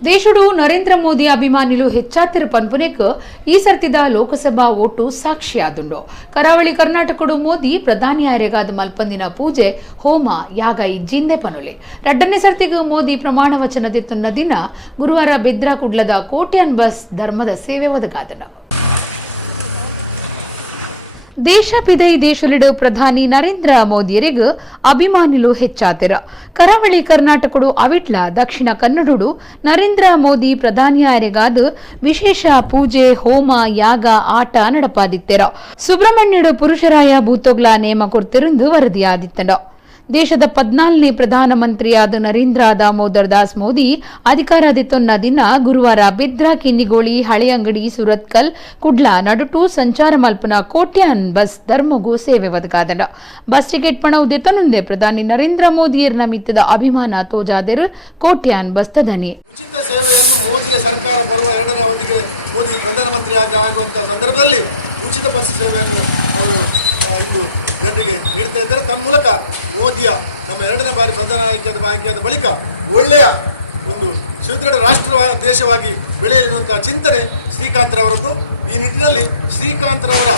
ದೇಶಡು ನರೇಂದ್ರ ಮೋದಿ ಅಭಿಮಾನಿಲು ಹೆಚ್ಚಾತಿರು ಪನ್ಪುನೆಕ್ ಈ ಸರ್ತಿದ ಲೋಕಸಭಾ ಓಟು ಸಾಕ್ಷಿಯಾದುಂಡು. ಕರಾವಳಿ ಕರ್ನಾಟಕಡು ಮೋದಿ ಪ್ರಧಾನಿ ಆರೆಗಾದ ಮಲ್ಪಂದಿನ ಪೂಜೆ ಹೋಮ ಯಾಗ ಇಜ್ಜಿಂದೆ ಪನುಲೆ. ಎರಡನೇ ಸರ್ತಿಗೂ ಮೋದಿ ಪ್ರಮಾಣ ವಚನ ದಿತ್ತುನ್ನ ದಿನ ಗುರುವಾರ ಬಿದ್ರಾ ಕುಡ್ಲದ ಕೋಟ್ಯಾನ್ ಬಸ್ ಧರ್ಮದ ಸೇವೆ ಒದಗಾದನ. ದೇಶ ಪಿದೈ ದೇಶಲಿಡು ಪ್ರಧಾನಿ ನರೇಂದ್ರ ಮೋದಿಯರಿಗೂ ಅಭಿಮಾನಿಲು ಹೆಚ್ಚಾತಿರ. ಕರಾವಳಿ ಕರ್ನಾಟಕಡು ಅವಿಟ್ಲ ದಕ್ಷಿಣ ಕನ್ನಡಡು ನರೇಂದ್ರ ಮೋದಿ ಪ್ರಧಾನಿ ಆರೆಗಾದ ವಿಶೇಷ ಪೂಜೆ ಹೋಮ ಯಾಗ ಆಟ ನಡಪಾದಿತ್ತೆರ. ಸುಬ್ರಹ್ಮಣ್ಯಡು ಪುರುಷರಾಯ ಭೂತೋಗ್ಲ ನೇಮ ಕೊಡ್ತಿರುಂದು ವರದಿಯಾದಿತ್ತಂಡ. ದೇಶದ 14ನೇ ಪ್ರಧಾನಮಂತ್ರಿಯಾದ ನರೇಂದ್ರ ದಾಮೋದರ್ ದಾಸ್ ಮೋದಿ ಅಧಿಕಾರಾದಿತ್ತೊನ್ನ ದಿನ ಗುರುವಾರ ಬಿದ್ರಾ ಕಿನ್ನಿಗೋಳಿ ಹಳೆಯಂಗಡಿ ಸುರತ್ಕಲ್ ಕುಡ್ಲ ನಡುಟು ಸಂಚಾರ ಮಲ್ಪನ ಕೋಟ್ಯಾನ್ ಬಸ್ ಧರ್ಮಗೂ ಸೇವೆ ಒದಗಾದನ. ಬಸ್ ಟಿಕೆಟ್ ಪಣವು ದಿತ್ತನುಂದೆ ಪ್ರಧಾನಿ ನರೇಂದ್ರ ಮೋದಿಯರ್ನ ಮಿತ್ತದ ಅಭಿಮಾನ ತೋಜಾದೆರ್ ಕೋಟ್ಯಾನ್ ಬಸ್ ತದನಿ. ಮೋದಿಯ ನಮ್ಮ 2ನೇ ಬಾರಿ ಪ್ರಧಾನಮಂತ್ರಿಯಾದ ಬಳಿಕ ಒಳ್ಳೆಯ ಒಂದು ಸುದೃಢ ರಾಷ್ಟ್ರ ದೇಶವಾಗಿ ಬೆಳೆಯುವಂತಹ ಚಿಂತನೆ ಶ್ರೀಕಾಂತ್ರವರದ್ದು. ಈ ನಿಟ್ಟಿನಲ್ಲಿ ಶ್ರೀಕಾಂತ್ರವರ